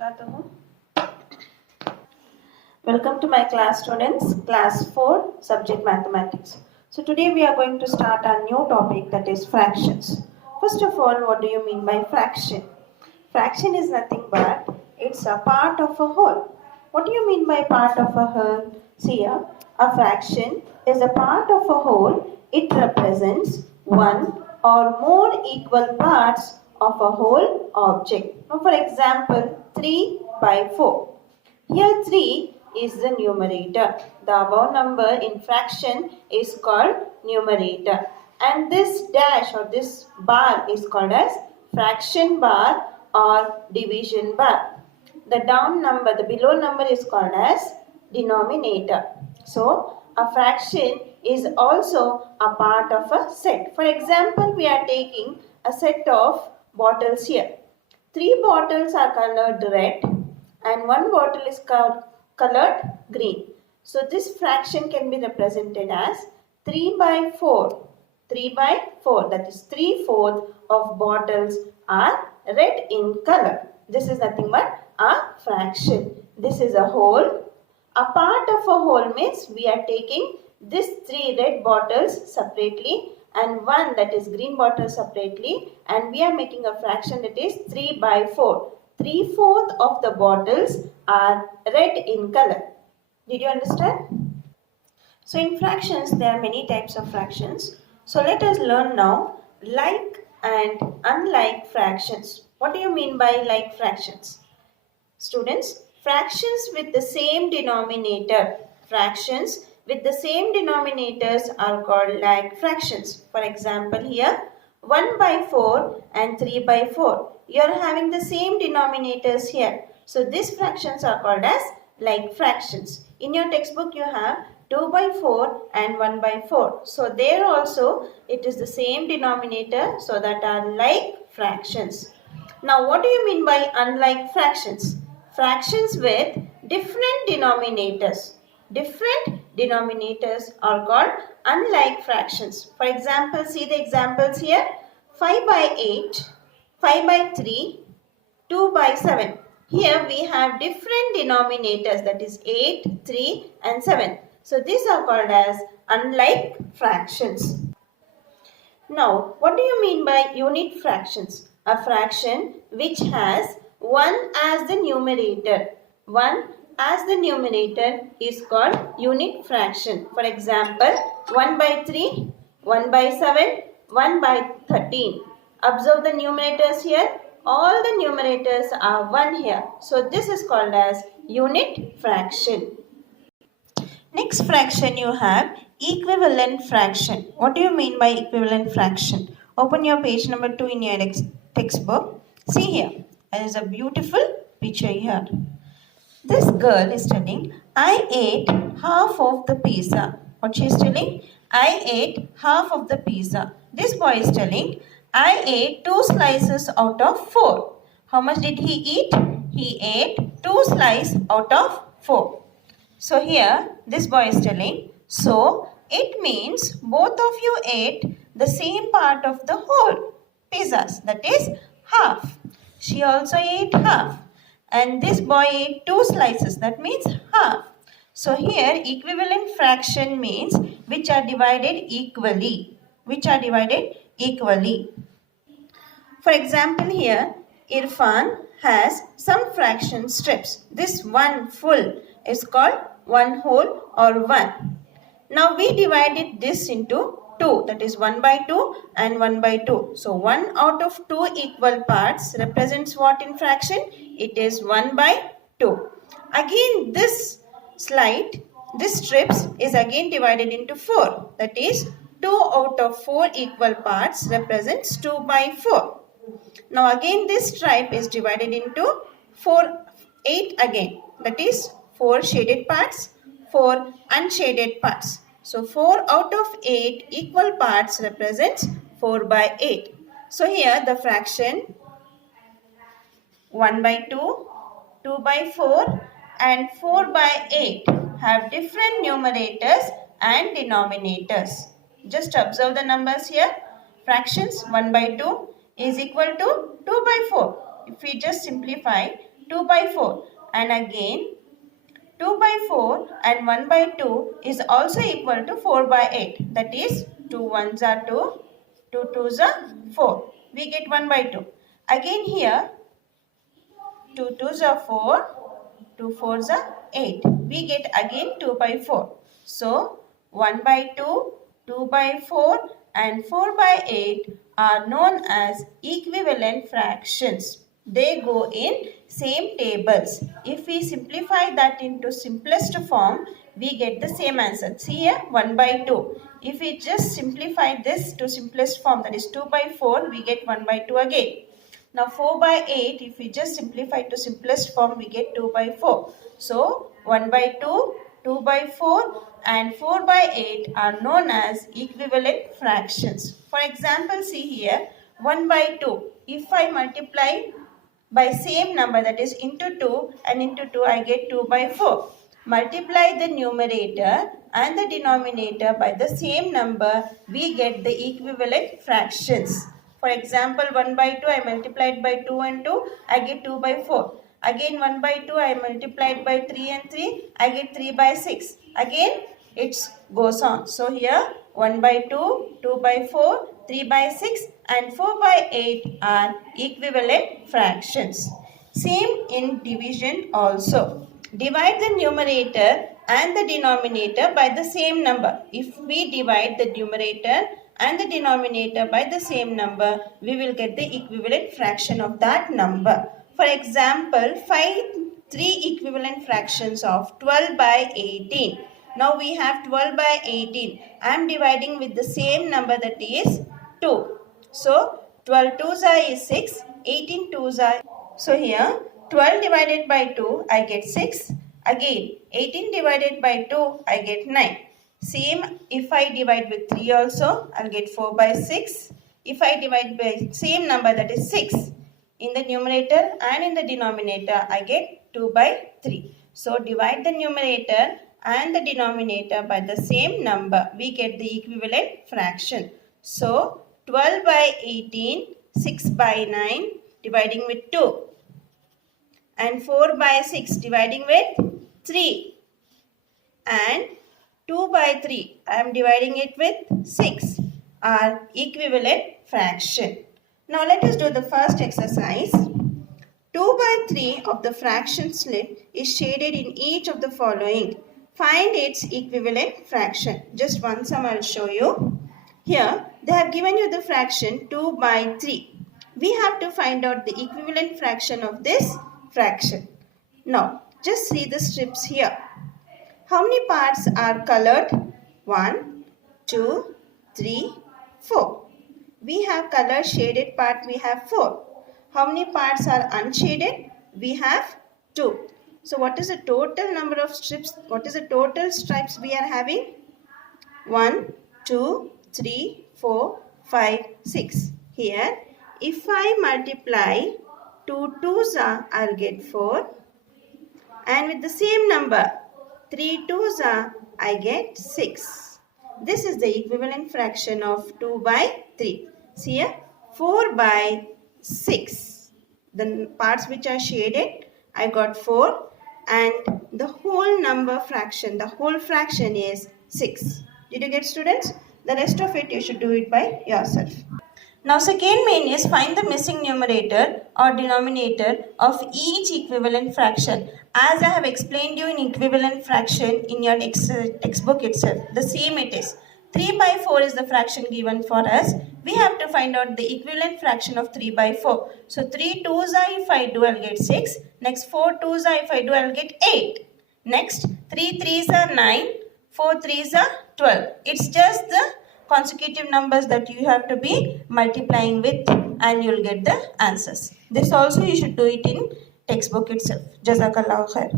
wabarakatuh. Welcome to my class students, class 4, subject mathematics. So today we are going to start a new topic, that is fractions. First of all, what do you mean by fraction? Fraction is nothing but it's a part of a whole. What do you mean by part of a whole? See here, a fraction is a part of a whole. It represents one or more equal parts of a whole object. Now for example, 3 by 4. Here 3 is the numerator. The above number in fraction is called numerator. And this dash or this bar is called as fraction bar or division bar. The down number, the below number is called as denominator. So a fraction is also a part of a set. For example, we are taking a set of bottles here. 3 bottles are colored red and 1 bottle is colored green. So this fraction can be represented as 3 by 4. 3 by 4, that is 3/4 of bottles are red in color. This is nothing but a fraction. This is a whole. A part of a whole means we are taking these 3 red bottles separately and 1 that is green bottle separately, and we are making a fraction that is 3 by 4. 3/4 of the bottles are red in color. Did you understand? So in fractions there are many types of fractions. So let us learn now like and unlike fractions. What do you mean by like fractions? Students, fractions with the same denominator. Fractions with the same denominators are called like fractions. For example, here 1 by 4 and 3 by 4. You are having the same denominators here. So these fractions are called as like fractions. In your textbook you have 2 by 4 and 1 by 4. So there also it is the same denominator, so that are like fractions. Now what do you mean by unlike fractions? Fractions with different denominators. Different denominators are called unlike fractions. For example, see the examples here. 5 by 8, 5 by 3, 2 by 7. Here we have different denominators, that is 8, 3 and 7. So these are called as unlike fractions. Now what do you mean by unit fractions? A fraction which has 1 as the numerator. 1 as the numerator is called unit fraction. For example, 1 by 3, 1 by 7, 1 by 13. Observe the numerators here. All the numerators are 1 here. So this is called as unit fraction. Next fraction you have equivalent fraction. What do you mean by equivalent fraction? Open your page number 2 in your textbook. See here. There is a beautiful picture here. This girl is telling, I ate half of the pizza. What she is telling? I ate half of the pizza. This boy is telling, I ate 2 slices out of 4. How much did he eat? He ate 2 slices out of 4. So here this boy is telling, so it means both of you ate the same part of the whole pizzas, that is half. She also ate half. And this boy ate 2 slices, that means half. So here equivalent fraction means which are divided equally. Which are divided equally. For example, here Irfan has some fraction strips. This one full is called 1 whole or 1. Now we divided this into 2, that is 1 by 2 and 1 by 2. So 1 out of 2 equal parts represents what in fraction? It is 1 by 2. Again this strips is again divided into 4. That is 2 out of 4 equal parts represents 2 by 4. Now again this stripe is divided into 8 again. That is 4 shaded parts, 4 unshaded parts. So 4 out of 8 equal parts represents 4 by 8. So here the fraction 1 by 2, 2 by 4 and 4 by 8 have different numerators and denominators. Just observe the numbers here. Fractions 1 by 2 is equal to 2 by 4. If we just simplify, 2 by 4. And again 2 by 4 and 1 by 2 is also equal to 4 by 8. That is 2 ones are 2, 2 twos are 4. We get 1 by 2. Again here 2 twos are 4, 2 fours are 8. We get again 2 by 4. So 1 by 2, 2 by 4 and 4 by 8 are known as equivalent fractions. They go in same tables. If we simplify that into simplest form, we get the same answer. See here 1 by 2. If we just simplify this to simplest form, that is 2 by 4, we get 1 by 2 again. Now 4 by 8, if we just simplify to simplest form, we get 2 by 4. So 1 by 2, 2 by 4 and 4 by 8 are known as equivalent fractions. For example, see here 1 by 2. If I multiply by same number, that is into 2 and into 2, I get 2 by 4. Multiply the numerator and the denominator by the same number, we get the equivalent fractions. For example, 1 by 2, I multiplied by 2 and 2, I get 2 by 4. Again 1 by 2, I multiplied by 3 and 3, I get 3 by 6. Again, it goes on. So here 1 by 2, 2 by 4, 3 by 6 and 4 by 8 are equivalent fractions. Same in division also. Divide the numerator and the denominator by the same number. If we divide the numerator and the denominator by the same number, we will get the equivalent fraction of that number. For example, find 3 equivalent fractions of 12 by 18. Now we have 12 by 18. I am dividing with the same number, that is 2. So 12 twos are 6, 18 twos are. So here 12 divided by 2, I get 6. Again 18 divided by 2, I get 9. Same if I divide with 3 also, I'll get 4 by 6. If I divide by same number, that is 6, in the numerator and in the denominator, I get 2 by 3. So divide the numerator and the denominator by the same number, we get the equivalent fraction. So 12 by 18, 6 by 9, dividing with 2. And 4 by 6, dividing with 3. And 2 by 3, I am dividing it with 6, are equivalent fraction. Now let us do the first exercise. 2 by 3 of the fraction slit is shaded in each of the following. Find its equivalent fraction. Just one sum I will show you. Here they have given you the fraction 2 by 3. We have to find out the equivalent fraction of this fraction. Now just see the strips here. How many parts are colored? 1, 2, 3, 4. We have color shaded part, we have 4. How many parts are unshaded? We have 2. So what is the total number of strips? What is the total stripes we are having? 1, 2, 3, 4, 5, 6. Here, if I multiply 2 twos, I'll get 4. And with the same number, 3 twos, I get 6. This is the equivalent fraction of 2 by 3. See here, 4 by 6. The parts which are shaded, I got 4. And the whole number fraction, the whole fraction is 6. Did you get, students? The rest of it you should do it by yourself. Now second main is find the missing numerator or denominator of each equivalent fraction. As I have explained you in equivalent fraction in your textbook itself, the same it is. 3 by 4 is the fraction given for us. We have to find out the equivalent fraction of 3 by 4. So 3 twos are, if I do, I'll get 6. Next 4 twos are, if I do, I'll get 8. Next 3 threes are 9. 4 threes are 12. It's just the consecutive numbers that you have to be multiplying with and you'll get the answers. This also you should do it in textbook itself. Jazakallahu khair.